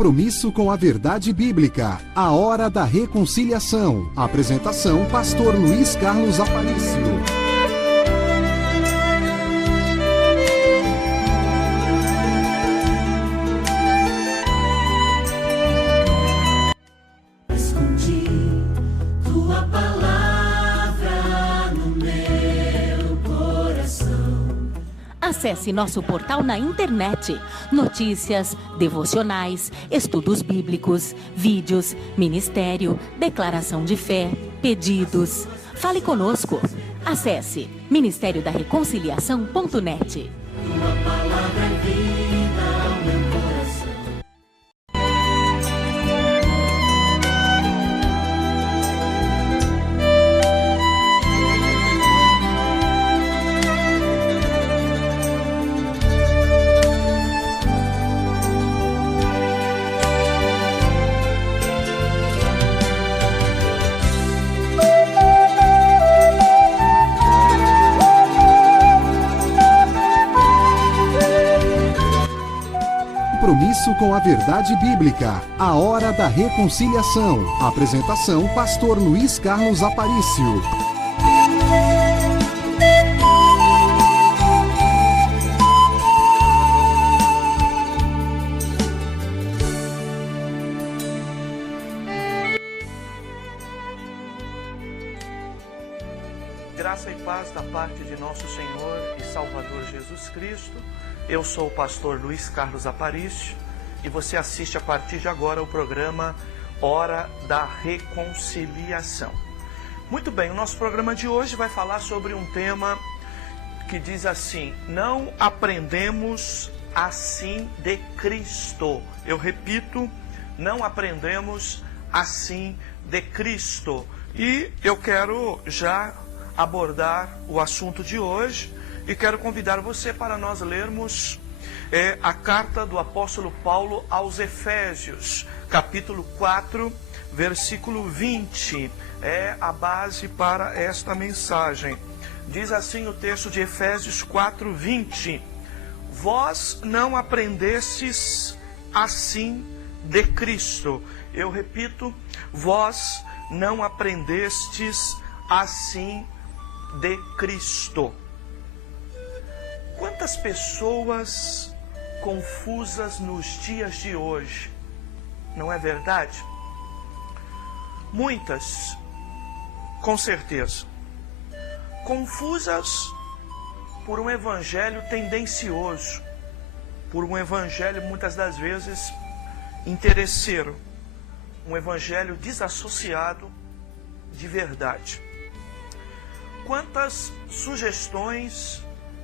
Compromisso com a verdade bíblica. A hora da reconciliação. Apresentação: Pastor Luiz Carlos Aparício. Acesse nosso portal na internet. Notícias, devocionais, estudos bíblicos, vídeos, ministério, declaração de fé, pedidos. Fale conosco. Acesse ministériodareconciliação.net. Compromisso com a verdade bíblica. A hora da reconciliação. Apresentação: Pastor Luiz Carlos Aparício. Graça e paz da parte de nosso Senhor e Salvador Jesus Cristo. Eu sou o pastor Luiz Carlos Aparício e você assiste a partir de agora o programa Hora da Reconciliação. Muito bem, o nosso programa de hoje vai falar sobre um tema que diz assim: não aprendemos assim de Cristo. Eu repito, não aprendemos assim de Cristo. E eu quero já abordar o assunto de hoje e quero convidar você para nós lermos a carta do apóstolo Paulo aos Efésios, capítulo 4, versículo 20. É a base para esta mensagem. Diz assim o texto de Efésios 4, 20: vós não aprendestes assim de Cristo. Eu repito, vós não aprendestes assim de Cristo. Quantas pessoas confusas nos dias de hoje, não é verdade? Muitas, com certeza. Confusas por um evangelho tendencioso, por um evangelho muitas das vezes interesseiro, um evangelho desassociado de verdade. Quantas sugestões,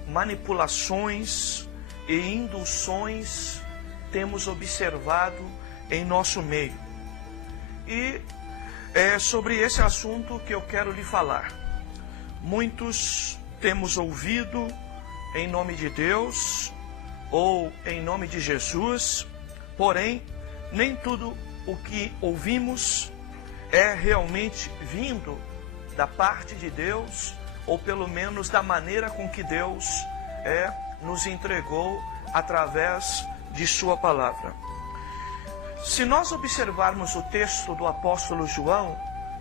manipulações e induções temos observado em nosso meio. E é sobre esse assunto que eu quero lhe falar. Muitos temos ouvido em nome de Deus ou em nome de Jesus, porém, nem tudo o que ouvimos é realmente vindo da parte de Deus, ou pelo menos da maneira com que Deus nos entregou através de sua palavra. Se nós observarmos o texto do apóstolo João,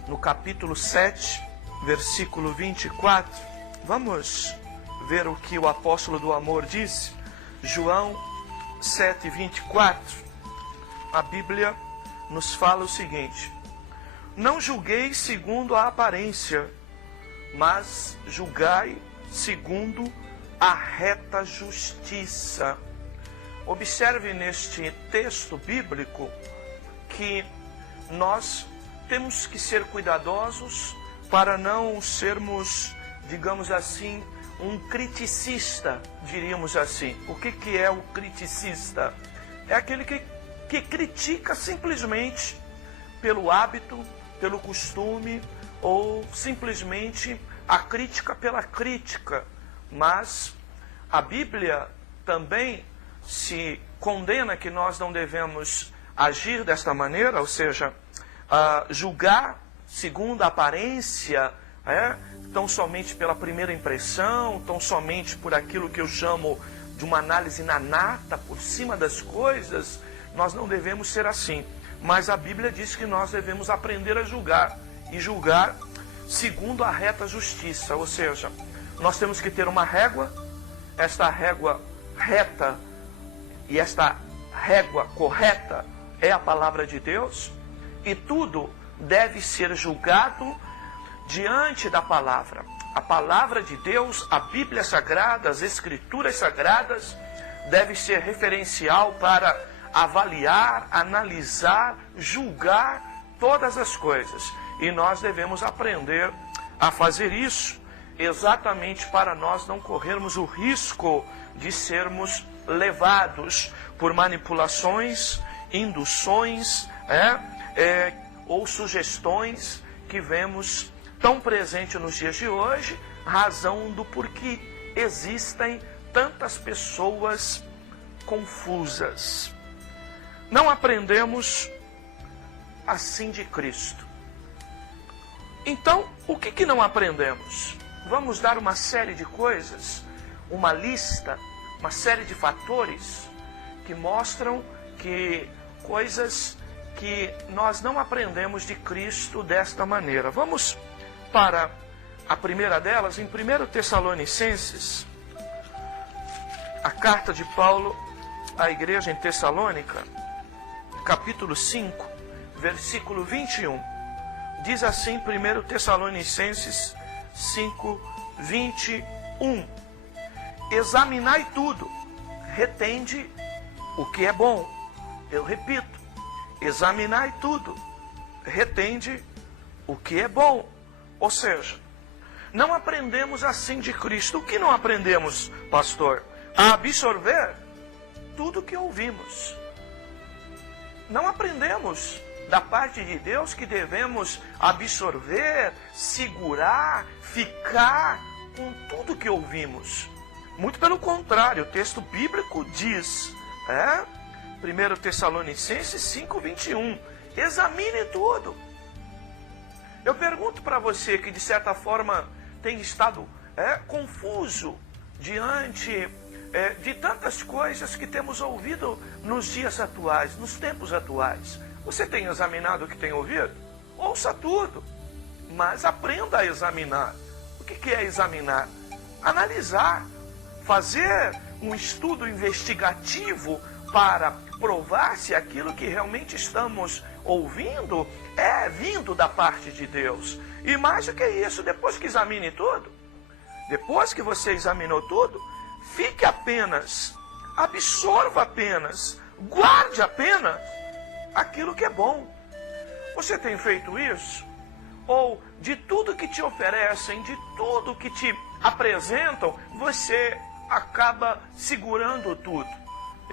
no capítulo 7, versículo 24, vamos ver o que o apóstolo do amor disse. João 7, 24, a Bíblia nos fala o seguinte: não julgueis segundo a aparência, mas julgai segundo a reta justiça. Observe neste texto bíblico que nós temos que ser cuidadosos para não sermos, digamos assim, um criticista, diríamos assim. O que é o criticista? É aquele que critica simplesmente pelo hábito, pelo costume, ou simplesmente a crítica pela crítica. Mas a Bíblia também se condena que nós não devemos agir desta maneira, ou seja, julgar segundo a aparência, tão somente pela primeira impressão, tão somente por aquilo que eu chamo de uma análise na nata, por cima das coisas, nós não devemos ser assim. Mas a Bíblia diz que nós devemos aprender a julgar, e julgar segundo a reta justiça. Ou seja, nós temos que ter uma régua, esta régua reta e esta régua correta é a palavra de Deus, e tudo deve ser julgado diante da palavra. A palavra de Deus, a Bíblia Sagrada, as Escrituras Sagradas, deve ser referencial para avaliar, analisar, julgar todas as coisas. E nós devemos aprender a fazer isso, exatamente para nós não corrermos o risco de sermos levados por manipulações, induções, ou sugestões que vemos tão presente nos dias de hoje, razão do porquê existem tantas pessoas confusas. Não aprendemos assim de Cristo. Então, o que não aprendemos? Vamos dar uma série de coisas, uma lista, uma série de fatores que mostram que coisas que nós não aprendemos de Cristo desta maneira. Vamos para a primeira delas, em 1 Tessalonicenses, a carta de Paulo à igreja em Tessalônica, capítulo 5, versículo 21. Diz assim 1 Tessalonicenses 5, 21. Examinai tudo, retende o que é bom. Eu repito, examinai tudo, retende o que é bom. Ou seja, não aprendemos assim de Cristo. O que não aprendemos, pastor? A absorver tudo que ouvimos. Não aprendemos da parte de Deus que devemos absorver, segurar, ficar com tudo que ouvimos. Muito pelo contrário, o texto bíblico diz, 1 Tessalonicenses 5, 21, examine tudo. Eu pergunto para você que de certa forma tem estado confuso diante de tantas coisas que temos ouvido nos dias atuais, nos tempos atuais. Você tem examinado o que tem ouvido? Ouça tudo, mas aprenda a examinar. O que é examinar? Analisar, fazer um estudo investigativo para provar se aquilo que realmente estamos ouvindo é vindo da parte de Deus. E mais do que isso, depois que examine tudo, depois que você examinou tudo, fique apenas, absorva apenas, guarde apenas aquilo que é bom. Você tem feito isso? Ou de tudo que te oferecem, de tudo que te apresentam, você acaba segurando tudo?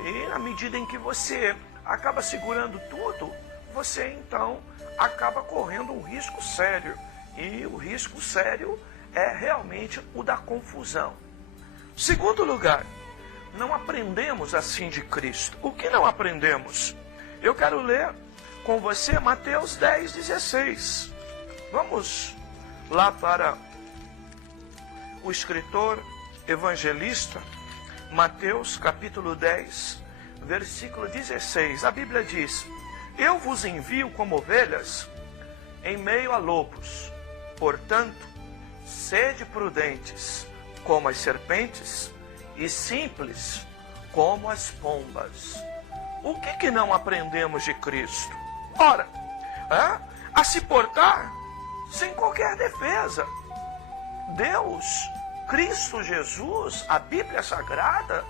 E na medida em que você acaba segurando tudo, você então acaba correndo um risco sério. E o risco sério é realmente o da confusão. Segundo lugar, não aprendemos assim de Cristo. O que não aprendemos? Eu quero ler com você Mateus 10, 16. Vamos lá para o escritor evangelista, Mateus capítulo 10, versículo 16. A Bíblia diz: eu vos envio como ovelhas em meio a lobos. Portanto, sede prudentes como as serpentes e simples como as pombas. O que não aprendemos de Cristo? Ora, a se portar sem qualquer defesa. Deus, Cristo Jesus, a Bíblia Sagrada,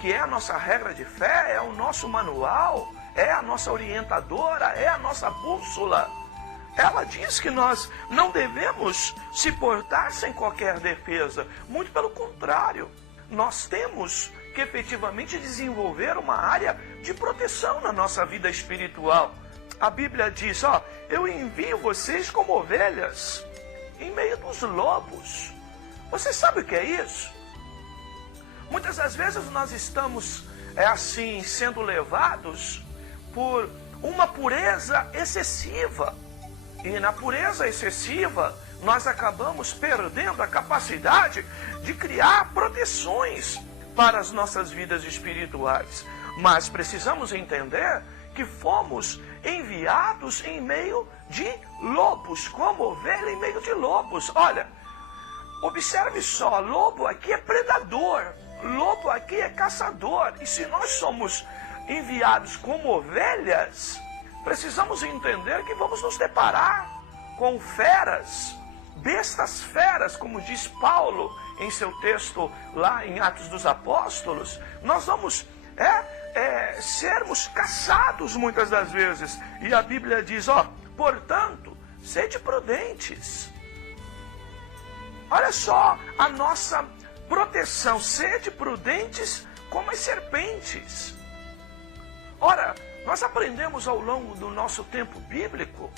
que é a nossa regra de fé, é o nosso manual, é a nossa orientadora, é a nossa bússola. Ela diz que nós não devemos se portar sem qualquer defesa. Muito pelo contrário, nós temos que efetivamente desenvolver uma área de proteção na nossa vida espiritual. A Bíblia diz, eu envio vocês como ovelhas em meio dos lobos. Você sabe o que é isso? Muitas das vezes nós estamos assim sendo levados por uma pureza excessiva. E na pureza excessiva, nós acabamos perdendo a capacidade de criar proteções para as nossas vidas espirituais. Mas precisamos entender que fomos enviados em meio de lobos, como ovelha em meio de lobos. Olha, observe só, lobo aqui é predador, lobo aqui é caçador. E se nós somos enviados como ovelhas, precisamos entender que vamos nos deparar com feras, bestas feras, como diz Paulo em seu texto lá em Atos dos Apóstolos. Nós vamos sermos caçados muitas das vezes. E a Bíblia diz, portanto, sede prudentes. Olha só a nossa proteção, sede prudentes como as serpentes. Ora, nós aprendemos ao longo do nosso tempo bíblico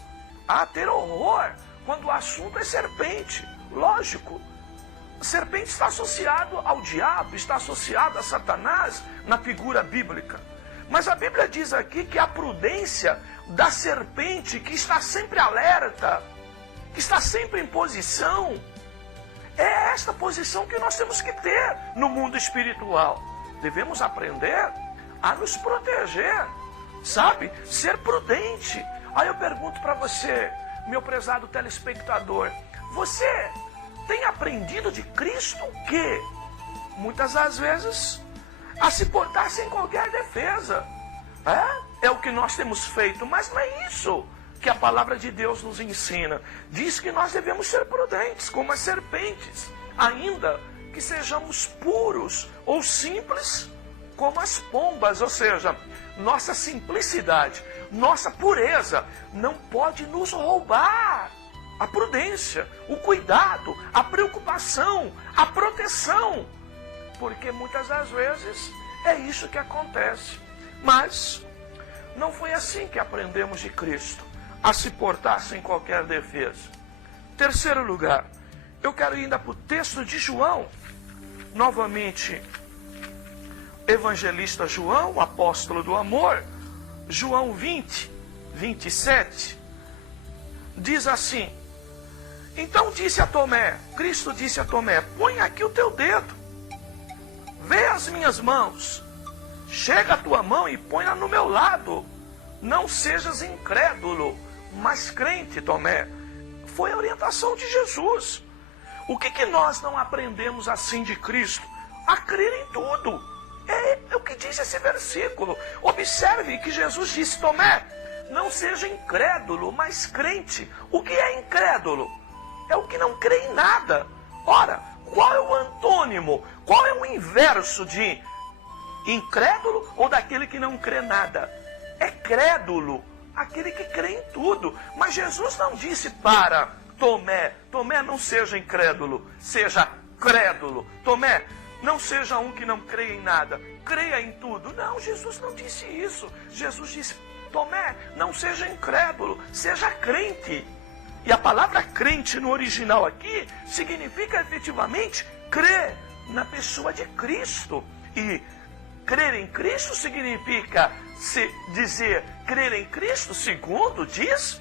a ter horror quando o assunto é serpente. Lógico, a serpente está associado ao diabo, está associado a Satanás na figura bíblica. Mas a Bíblia diz aqui que a prudência da serpente, que está sempre alerta, que está sempre em posição, é esta posição que nós temos que ter no mundo espiritual. Devemos aprender a nos proteger, sabe? Ser prudente. Aí eu pergunto para você, meu prezado telespectador, você tem aprendido de Cristo o quê? Muitas das vezes, a se portar sem qualquer defesa. É o que nós temos feito, mas não é isso que a palavra de Deus nos ensina. Diz que nós devemos ser prudentes, como as serpentes, ainda que sejamos puros ou simples, como as pombas. Ou seja, nossa simplicidade, nossa pureza não pode nos roubar a prudência, o cuidado, a preocupação, a proteção, porque muitas das vezes é isso que acontece. Mas não foi assim que aprendemos de Cristo, a se portar sem qualquer defesa. Terceiro lugar, eu quero ir ainda para o texto de João, novamente, evangelista João, apóstolo do amor, João 20, 27, diz assim: então disse a Tomé, Cristo disse a Tomé, põe aqui o teu dedo, vê as minhas mãos, chega a tua mão e põe-a no meu lado, não sejas incrédulo, mas crente. Tomé, foi a orientação de Jesus. O que nós não aprendemos assim de Cristo? A crer em tudo. É o que diz esse versículo. Observe que Jesus disse, Tomé, não seja incrédulo, mas crente. O que é incrédulo? É o que não crê em nada. Ora, qual é o antônimo? Qual é o inverso de incrédulo ou daquele que não crê nada? É crédulo, aquele que crê em tudo. Mas Jesus não disse para Tomé, Tomé, não seja incrédulo, seja crédulo. Tomé, não seja um que não crê em nada, creia em tudo. Não, Jesus não disse isso. Jesus disse, Tomé, não seja incrédulo, seja crente. E a palavra crente no original aqui significa efetivamente crer na pessoa de Cristo. E crer em Cristo significa se dizer crer em Cristo segundo diz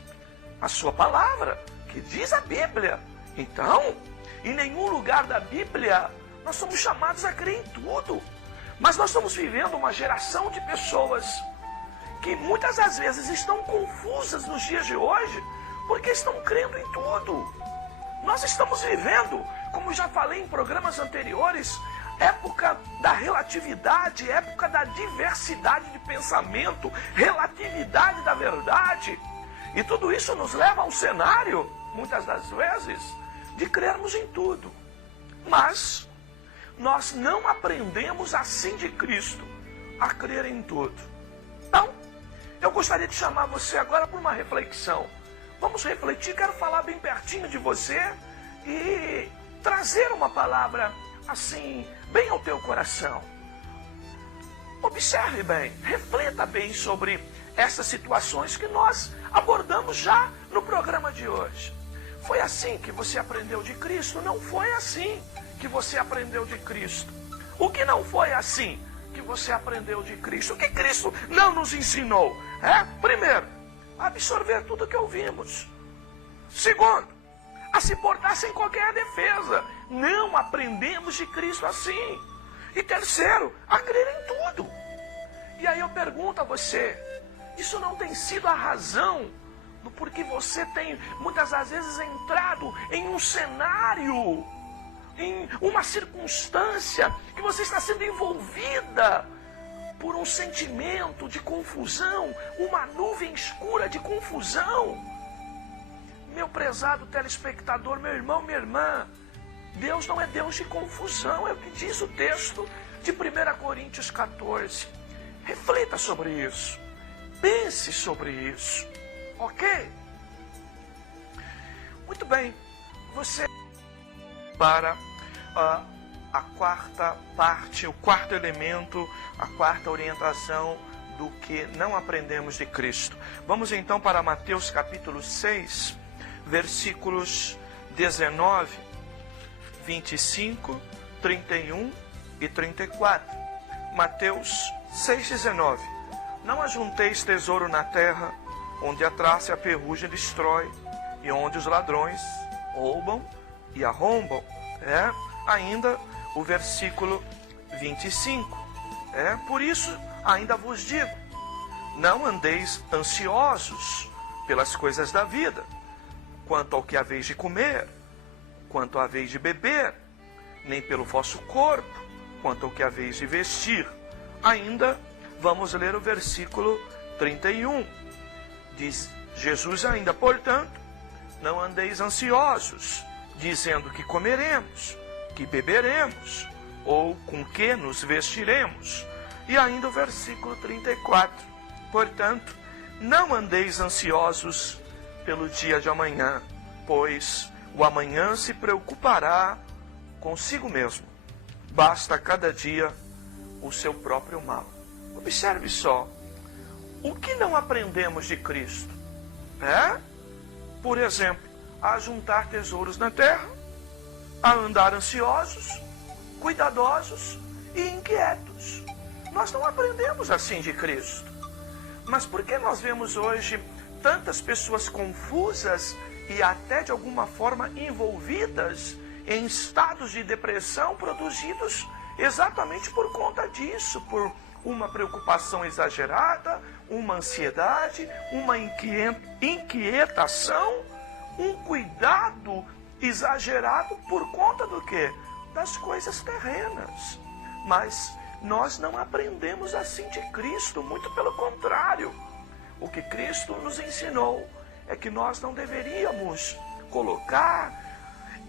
a sua palavra, que diz a Bíblia. Então, em nenhum lugar da Bíblia nós somos chamados a crer em tudo. Mas nós estamos vivendo uma geração de pessoas que muitas das vezes estão confusas nos dias de hoje, porque estão crendo em tudo. Nós estamos vivendo, como já falei em programas anteriores, época da relatividade, época da diversidade de pensamento, relatividade da verdade. E tudo isso nos leva a um cenário, muitas das vezes, de crermos em tudo. Mas nós não aprendemos assim de Cristo, a crer em tudo. Então, eu gostaria de chamar você agora para uma reflexão. Vamos refletir, quero falar bem pertinho de você e trazer uma palavra assim, bem ao teu coração. Observe bem, reflita bem sobre essas situações que nós abordamos já no programa de hoje. Foi assim que você aprendeu de Cristo? Não foi assim que você aprendeu de Cristo. O que não foi assim que você aprendeu de Cristo? O que Cristo não nos ensinou? Primeiro, absorver tudo que ouvimos. Segundo, a se portar sem qualquer defesa. Não aprendemos de Cristo assim. E terceiro, a crer em tudo. E aí eu pergunto a você, isso não tem sido a razão do porquê você tem muitas das vezes entrado em um cenário, em uma circunstância que você está sendo envolvida por um sentimento de confusão, uma nuvem escura de confusão? Meu prezado telespectador, meu irmão, minha irmã, Deus não é Deus de confusão, é o que diz o texto de 1 Coríntios 14. Reflita sobre isso, pense sobre isso, ok? Muito bem, você para a quarta parte, o quarto elemento, a quarta orientação do que não aprendemos de Cristo. Vamos então para Mateus capítulo 6, versículos 19, 25, 31 e 34. Mateus 6,19. Não ajunteis tesouro na terra, onde a traça e a ferrugem destrói, e onde os ladrões roubam e arrombam. Ainda o versículo 25. Por isso, ainda vos digo, não andeis ansiosos pelas coisas da vida, quanto ao que haveis de comer, quanto haveis de beber, nem pelo vosso corpo, quanto ao que haveis de vestir. Ainda vamos ler o versículo 31. Diz Jesus ainda, portanto, não andeis ansiosos, dizendo que comeremos, que beberemos, ou com que nos vestiremos. E ainda o versículo 34. Portanto, não andeis ansiosos pelo dia de amanhã, pois o amanhã se preocupará consigo mesmo. Basta cada dia o seu próprio mal. Observe só, o que não aprendemos de Cristo? Por exemplo, a juntar tesouros na terra, a andar ansiosos, cuidadosos e inquietos. Nós não aprendemos assim de Cristo. Mas por que nós vemos hoje tantas pessoas confusas e até de alguma forma envolvidas em estados de depressão produzidos exatamente por conta disso, por uma preocupação exagerada, uma ansiedade, uma inquietação, um cuidado exagerado por conta do quê? Das coisas terrenas. Mas nós não aprendemos assim de Cristo, muito pelo contrário. O que Cristo nos ensinou é que nós não deveríamos colocar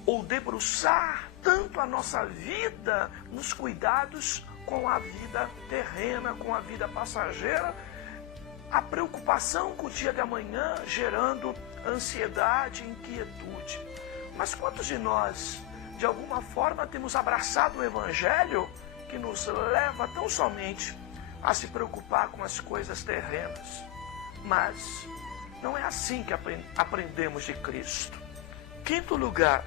ou debruçar tanto a nossa vida nos cuidados com a vida terrena, com a vida passageira, a preocupação com o dia de amanhã gerando ansiedade e inquietude. Mas quantos de nós, de alguma forma, temos abraçado o Evangelho que nos leva tão somente a se preocupar com as coisas terrenas? Mas não é assim que aprendemos de Cristo. Quinto lugar,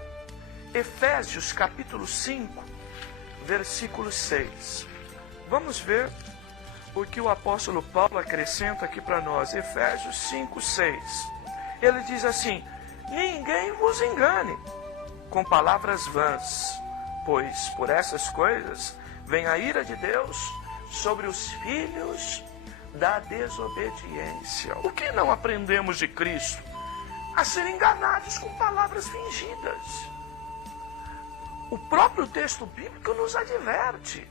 Efésios capítulo 5, versículo 6. Vamos ver o que o apóstolo Paulo acrescenta aqui para nós. Efésios 5, 6. Ele diz assim: ninguém vos engane com palavras vãs, pois por essas coisas vem a ira de Deus sobre os filhos da desobediência. O que não aprendemos de Cristo? A ser enganados com palavras fingidas. O próprio texto bíblico nos adverte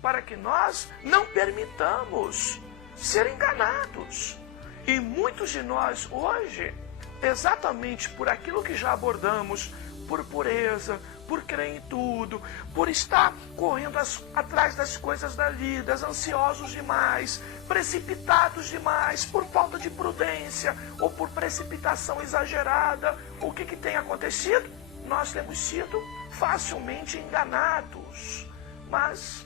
para que nós não permitamos ser enganados. E muitos de nós hoje, exatamente por aquilo que já abordamos, por pureza, por crer em tudo, por estar correndo atrás das coisas da vida, ansiosos demais, precipitados demais, por falta de prudência ou por precipitação exagerada, o que tem acontecido? Nós temos sido facilmente enganados. Mas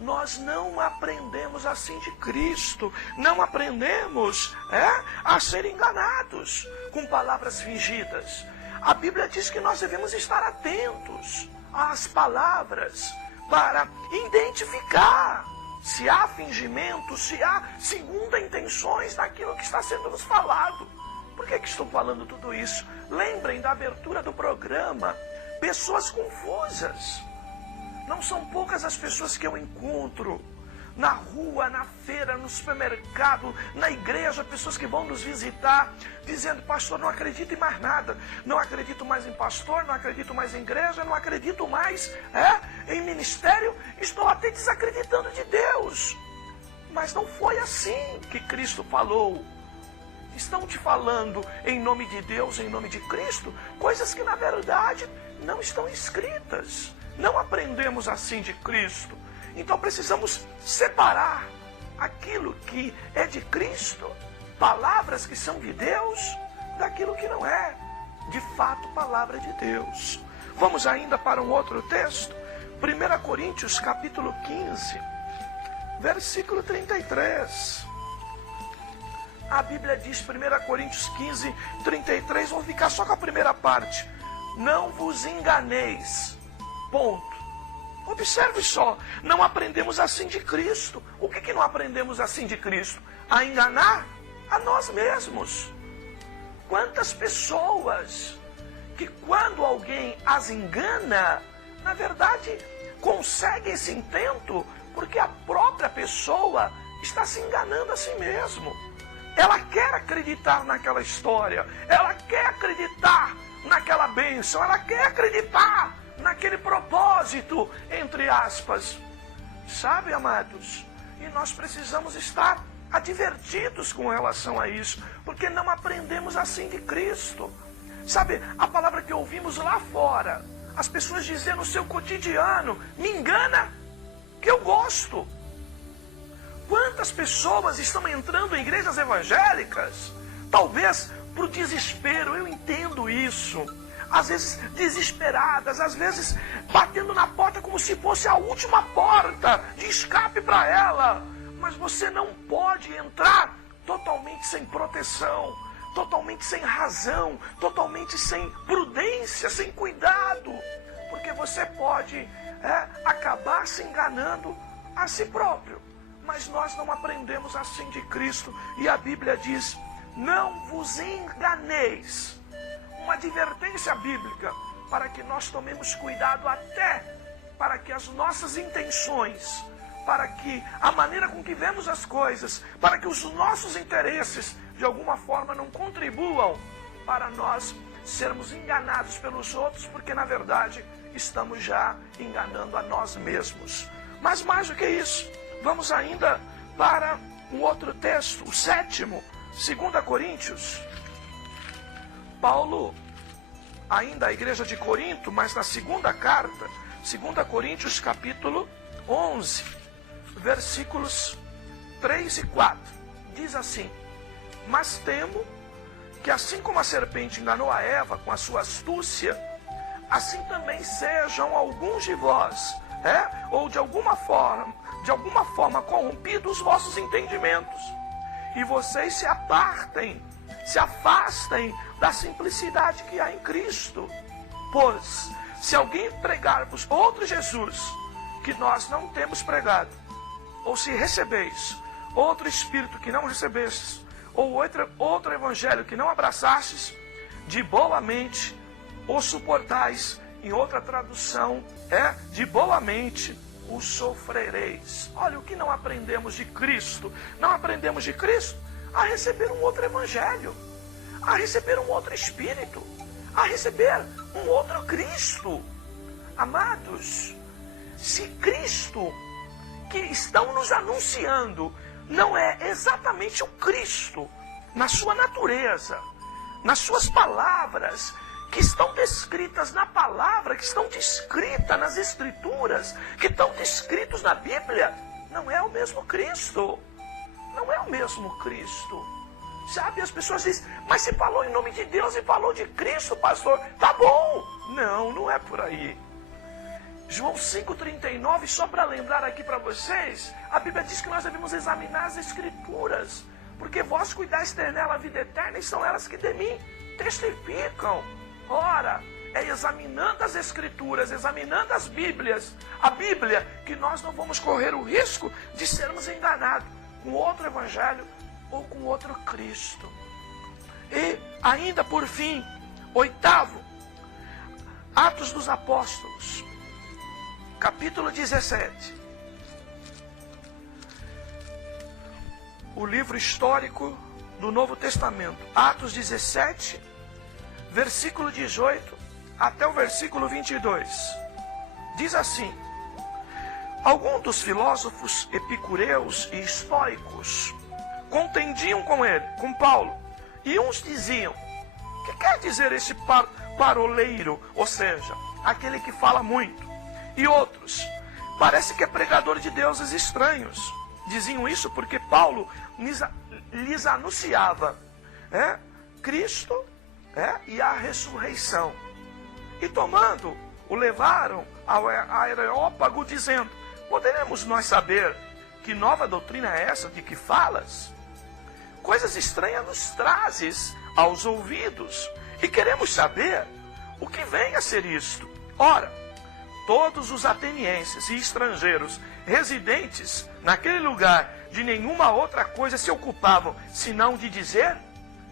nós não aprendemos assim de Cristo, não aprendemos a ser enganados com palavras fingidas. A Bíblia diz que nós devemos estar atentos às palavras para identificar se há fingimento, se há segunda intenções naquilo que está sendo nos falado. Por que estou falando tudo isso? Lembrem da abertura do programa, pessoas confusas. Não são poucas as pessoas que eu encontro na rua, na feira, no supermercado, na igreja, pessoas que vão nos visitar, dizendo: pastor, não acredito em mais nada, não acredito mais em pastor, não acredito mais em igreja, não acredito mais em ministério, estou até desacreditando de Deus. Mas não foi assim que Cristo falou. Estão te falando em nome de Deus, em nome de Cristo, coisas que na verdade não estão escritas. Não aprendemos assim de Cristo. Então precisamos separar aquilo que é de Cristo, palavras que são de Deus, daquilo que não é, de fato, palavra de Deus. Vamos ainda para um outro texto, 1 Coríntios capítulo 15, versículo 33. A Bíblia diz, 1 Coríntios 15, 33, vou ficar só com a primeira parte. Não vos enganeis, ponto. Observe só, não aprendemos assim de Cristo. O que não aprendemos assim de Cristo? A enganar a nós mesmos. Quantas pessoas que quando alguém as engana, na verdade, consegue esse intento porque a própria pessoa está se enganando a si mesmo. Ela quer acreditar naquela história, ela quer acreditar naquela bênção, ela quer acreditar naquele propósito, entre aspas. Sabe, amados? E nós precisamos estar advertidos com relação a isso, porque não aprendemos assim de Cristo. Sabe, a palavra que ouvimos lá fora, as pessoas dizendo no seu cotidiano: me engana, que eu gosto. Quantas pessoas estão entrando em igrejas evangélicas, talvez por desespero, eu entendo isso. Às vezes desesperadas, às vezes batendo na porta como se fosse a última porta de escape para ela. Mas você não pode entrar totalmente sem proteção, totalmente sem razão, totalmente sem prudência, sem cuidado. Porque você pode acabar se enganando a si próprio. Mas nós não aprendemos assim de Cristo. E a Bíblia diz: não vos enganeis. Uma advertência bíblica para que nós tomemos cuidado até para que as nossas intenções, para que a maneira com que vemos as coisas, para que os nossos interesses de alguma forma não contribuam para nós sermos enganados pelos outros, porque na verdade estamos já enganando a nós mesmos. Mas mais do que isso, vamos ainda para um outro texto, o 7º, 2 Coríntios. Paulo, ainda a igreja de Corinto, mas na segunda carta, 2 Coríntios capítulo 11, versículos 3 e 4, diz assim: mas temo que assim como a serpente enganou a Eva com a sua astúcia, assim também sejam alguns de vós, ou de alguma forma corrompidos os vossos entendimentos, e vocês se afastem da simplicidade que há em Cristo. Pois, se alguém pregar-vos outro Jesus, que nós não temos pregado, ou se recebeis outro Espírito que não recebestes, ou outro Evangelho que não abraçastes, de boa mente o suportais. Em outra tradução, de boa mente o sofrereis. Olha, o que não aprendemos de Cristo? Não aprendemos de Cristo a receber um outro Evangelho, a receber um outro Espírito, a receber um outro Cristo. Amados, se Cristo que estão nos anunciando não é exatamente o Cristo na sua natureza, nas suas palavras, que estão descritas na palavra, que estão descritas nas Escrituras, que estão descritos na Bíblia, não é o mesmo Cristo. Não é o mesmo Cristo. Sabe, as pessoas dizem: mas se falou em nome de Deus e falou de Cristo, pastor, tá bom. Não, não é por aí. João 5,39, só para lembrar aqui para vocês, a Bíblia diz que nós devemos examinar as Escrituras, porque vós cuidais ter nela a vida eterna, e são elas que de mim testificam. Ora, é examinando as Escrituras, examinando as Bíblias, a Bíblia, que nós não vamos correr o risco de sermos enganados com outro Evangelho ou com outro Cristo. E ainda por fim, 8º, Atos dos Apóstolos, capítulo 17, o livro histórico do Novo Testamento, Atos 17, versículo 18 até o versículo 22. Diz assim: alguns dos filósofos epicureus e estoicos contendiam com ele, com Paulo, e uns diziam: o que quer dizer esse paroleiro, ou seja, aquele que fala muito? E outros: parece que é pregador de deuses estranhos. Diziam isso porque Paulo lhes anunciava Cristo e a ressurreição. E tomando, o levaram ao Areópago, dizendo: poderemos nós saber que nova doutrina é essa de que falas? Coisas estranhas nos trazes aos ouvidos, e queremos saber o que vem a ser isto. Ora, todos os atenienses e estrangeiros residentes naquele lugar de nenhuma outra coisa se ocupavam, senão de dizer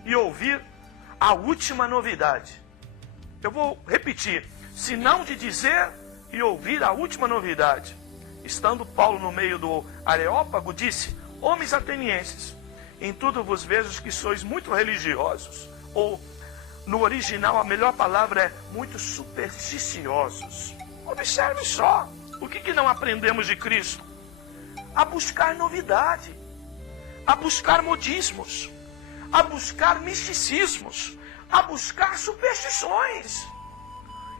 e ouvir a última novidade. Eu vou repetir: senão de dizer e ouvir a última novidade. Estando Paulo no meio do Areópago, disse: homens atenienses, em tudo vos vejo que sois muito religiosos, ou no original a melhor palavra é muito supersticiosos. Observe só, o que não aprendemos de Cristo? A buscar novidade, a buscar modismos, a buscar misticismos, a buscar superstições.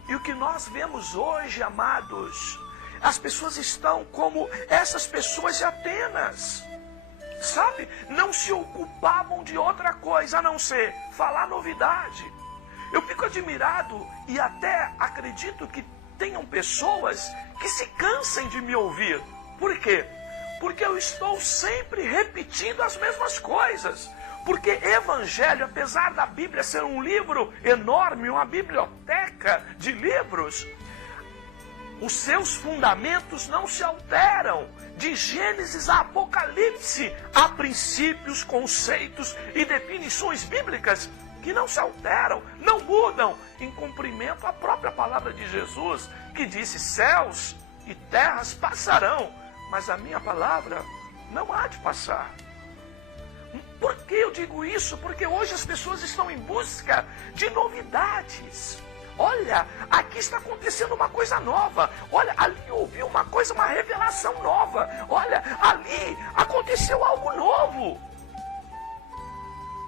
E o que nós vemos hoje, amados, as pessoas estão como essas pessoas de Atenas, sabe? Não se ocupavam de outra coisa a não ser falar novidade. Eu fico admirado e até acredito que tenham pessoas que se cansem de me ouvir. Por quê? Porque eu estou sempre repetindo as mesmas coisas. Porque evangelho, apesar da Bíblia ser um livro enorme, uma biblioteca de livros, os seus fundamentos não se alteram. De Gênesis a Apocalipse, há princípios, conceitos e definições bíblicas que não se alteram, não mudam, em cumprimento à própria palavra de Jesus, que disse: céus e terras passarão, mas a minha palavra não há de passar. Por que eu digo isso? Porque hoje as pessoas estão em busca de novidades. Olha, aqui está acontecendo uma coisa nova. Olha, ali eu ouvi uma coisa, uma revelação nova. Olha, ali aconteceu algo novo.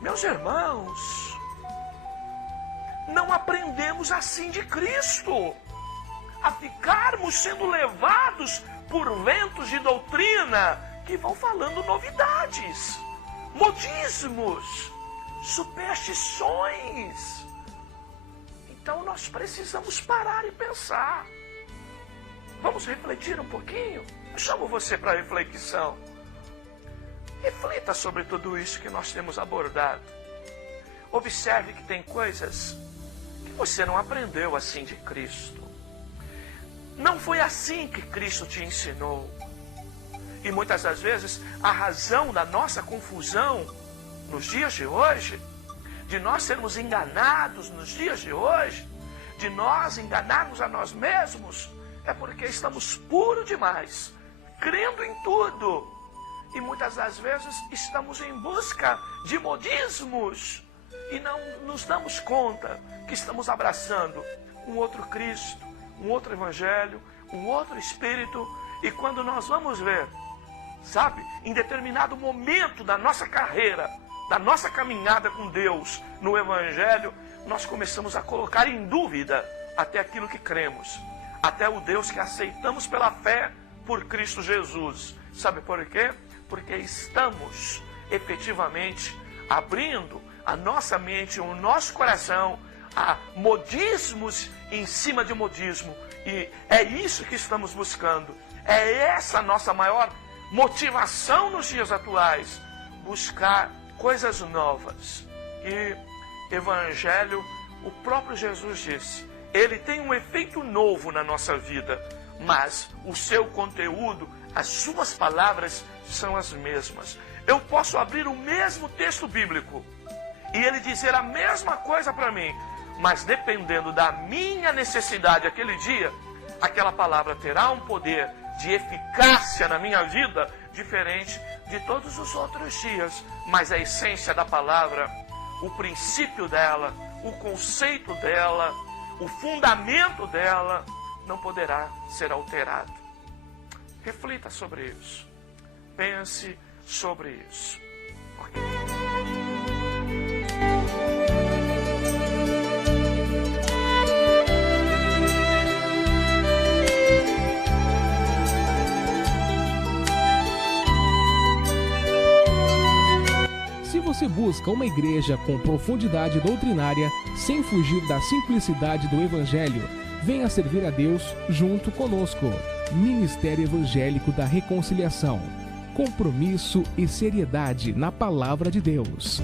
Meus irmãos, não aprendemos assim de Cristo, a ficarmos sendo levados por ventos de doutrina que vão falando novidades, modismos, superstições. Então nós precisamos parar e pensar. Vamos refletir um pouquinho? Eu chamo você para reflexão. Reflita sobre tudo isso que nós temos abordado. Observe que tem coisas que você não aprendeu assim de Cristo. Não foi assim que Cristo te ensinou. E muitas das vezes a razão da nossa confusão nos dias de hoje, de nós sermos enganados nos dias de hoje, de nós enganarmos a nós mesmos, é porque estamos puros demais, crendo em tudo. E muitas das vezes estamos em busca de modismos e não nos damos conta que estamos abraçando um outro Cristo, um outro Evangelho, um outro Espírito. E quando nós vamos ver, sabe, em determinado momento da nossa carreira, da nossa caminhada com Deus no Evangelho, nós começamos a colocar em dúvida até aquilo que cremos, até o Deus que aceitamos pela fé por Cristo Jesus. Sabe por quê? Porque estamos efetivamente abrindo a nossa mente, o nosso coração a modismos em cima de modismo. E é isso que estamos buscando. É essa a nossa maior motivação nos dias atuais. Buscar coisas novas. E Evangelho, o próprio Jesus disse, ele tem um efeito novo na nossa vida, mas o seu conteúdo, as suas palavras são as mesmas. Eu posso abrir o mesmo texto bíblico e ele dizer a mesma coisa para mim, mas dependendo da minha necessidade aquele dia, aquela palavra terá um poder de eficácia na minha vida, diferente de todos os outros dias. Mas a essência da palavra, o princípio dela, o conceito dela, o fundamento dela, não poderá ser alterado. Reflita sobre isso. Pense sobre isso. Se você busca uma igreja com profundidade doutrinária, sem fugir da simplicidade do Evangelho, venha servir a Deus junto conosco. Ministério Evangélico da Reconciliação. Compromisso e seriedade na Palavra de Deus.